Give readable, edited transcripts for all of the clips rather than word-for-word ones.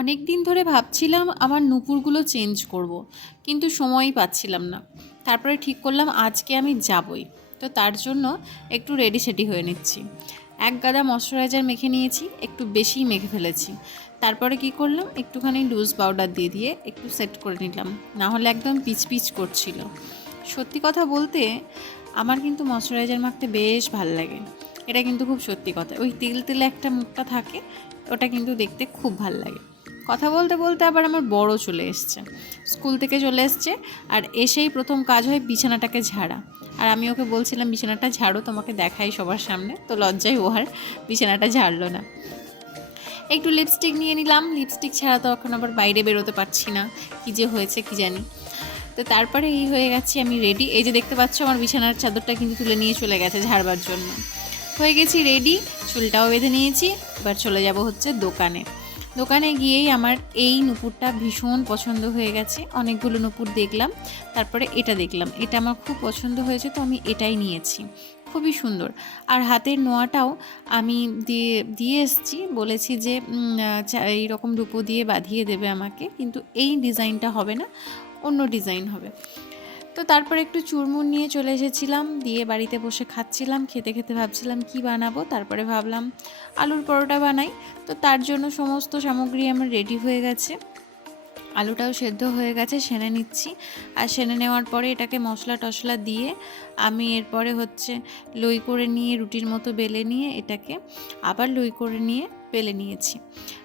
অনেক দিন ধরে ভাবছিলাম আমার নূপুরগুলো চেঞ্জ করব, কিন্তু সময়ই পাচ্ছিলাম না। তারপরে ঠিক করলাম আজকে আমি যাবই। তো তার জন্য একটু রেডি সেডি হয়ে নিচ্ছি। এক গাদা ময়শ্চারাইজার মেখে নিয়েছি, একটু বেশিই মেখে ফেলেছি। তারপরে কি করলাম, একটুখানি লুজ পাউডার দিয়ে দিয়ে একটু সেট করে নিলাম, না হলে একদম পিচ পিচ করছিল। সত্যি কথা বলতে আমার কিন্তু ময়শ্চারাইজার মাখতে বেশ ভাল লাগে। এটা কিন্তু খুব সত্যি কথা, ওই তেল তেলে একটা মুখটা থাকে, ওটা কিন্তু দেখতে খুব ভাল লাগে। কথা বলতে বলতে আবার আমার বড় চলে এসছে, স্কুল থেকে চলে এসছে, আর এসেই প্রথম কাজ হয় বিছানাটাকে ঝাড়া। আর আমি ওকে বলছিলাম বিছানাটা ঝাড়ো, তোমাকে দেখাই সবার সামনে, তো লজ্জায় ও আর বিছানাটা ঝাড়লো না। একটু লিপস্টিক নিয়ে নিলাম, লিপস্টিক ছাড়া তো এখন আবার বাইরে বেরোতে পারছি না, কী যে হয়েছে কি জানি। তো তারপরে এই হয়ে গেছি আমি রেডি। এই যে দেখতে পাচ্ছ আমার বিছানার চাদরটা কিন্তু তুলে নিয়ে চলে গেছে ঝাড়বার জন্য। হয়ে গেছি রেডি, চুলটাও বেঁধে নিয়েছি। এবার চলে যাব হচ্ছে দোকানে। দোকানে গিয়েই আমার এই নূপুরটা ভীষণ পছন্দ হয়ে গেছে। অনেকগুলো নূপুর দেখলাম, তারপরে এটা দেখলাম, এটা আমার খুব পছন্দ হয়েছে, তো আমি এটাই নিয়েছি। খুবই সুন্দর। আর হাতের নোয়াটাও আমি দিয়ে দিয়ে এসেছি, বলেছি যে এইরকম রূপো দিয়ে বাঁধিয়ে দেবে আমাকে, কিন্তু এই ডিজাইনটা হবে না, অন্য ডিজাইন হবে। তো তারপর একটু চুরমুর নিয়ে চলে এসেছিলাম, দিয়ে বাড়িতে বসে খাচ্ছিলাম। খেতে খেতে ভাবছিলাম কি বানাবো, তারপরে ভাবলাম আলুর পরোটা বানাই। তো তার জন্য সমস্ত সামগ্রী আমার রেডি হয়ে গেছে। আলুটাও সেদ্ধ হয়ে গেছে, সেনে নিচ্ছি। আর সেনে নেওয়ার পরে এটাকে মশলা টশলা দিয়ে আমি এরপরে হচ্ছে লই করে নিয়ে রুটির মতো বেলে নিয়ে এটাকে আবার লই করে নিয়ে বেলে নিয়েছি।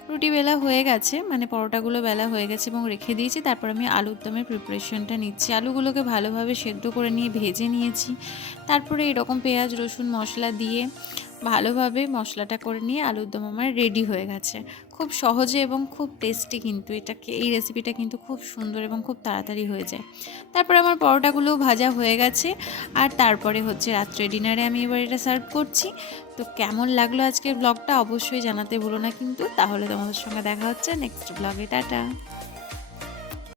রুটি বেলা হয়ে গেছে, মানে পরোটাগুলো বেলা হয়ে গেছে এবং রেখে দিয়েছি। তারপর আমি আলুর দমের প্রিপারেশনটা নিচ্ছি। আলুগুলোকে ভালোভাবে সেদ্ধ করে নিয়ে ভেজে নিয়েছি। তারপরে এরকম পেঁয়াজ রসুন মশলা দিয়ে ভালোভাবে মশলাটা করে নিয়ে আলুর দম আমার রেডি হয়ে গেছে। খুব সহজে এবং খুব টেস্টি, কিন্তু এই রেসিপিটা কিন্তু খুব সুন্দর এবং খুব তাড়াতাড়ি হয়ে যায়। তারপরে আমার পরোটাগুলোও ভাজা হয়ে গেছে। আর তারপরে হচ্ছে রাত্রে ডিনারে আমি এবার এটা সার্ভ করছি। তো কেমন লাগলো আজকের ব্লগটা অবশ্যই জানাতে ভুলো না কিন্তু। তাহলে তোমাদের সঙ্গে দেখা হচ্ছে নেক্সট ব্লগে। টাটা।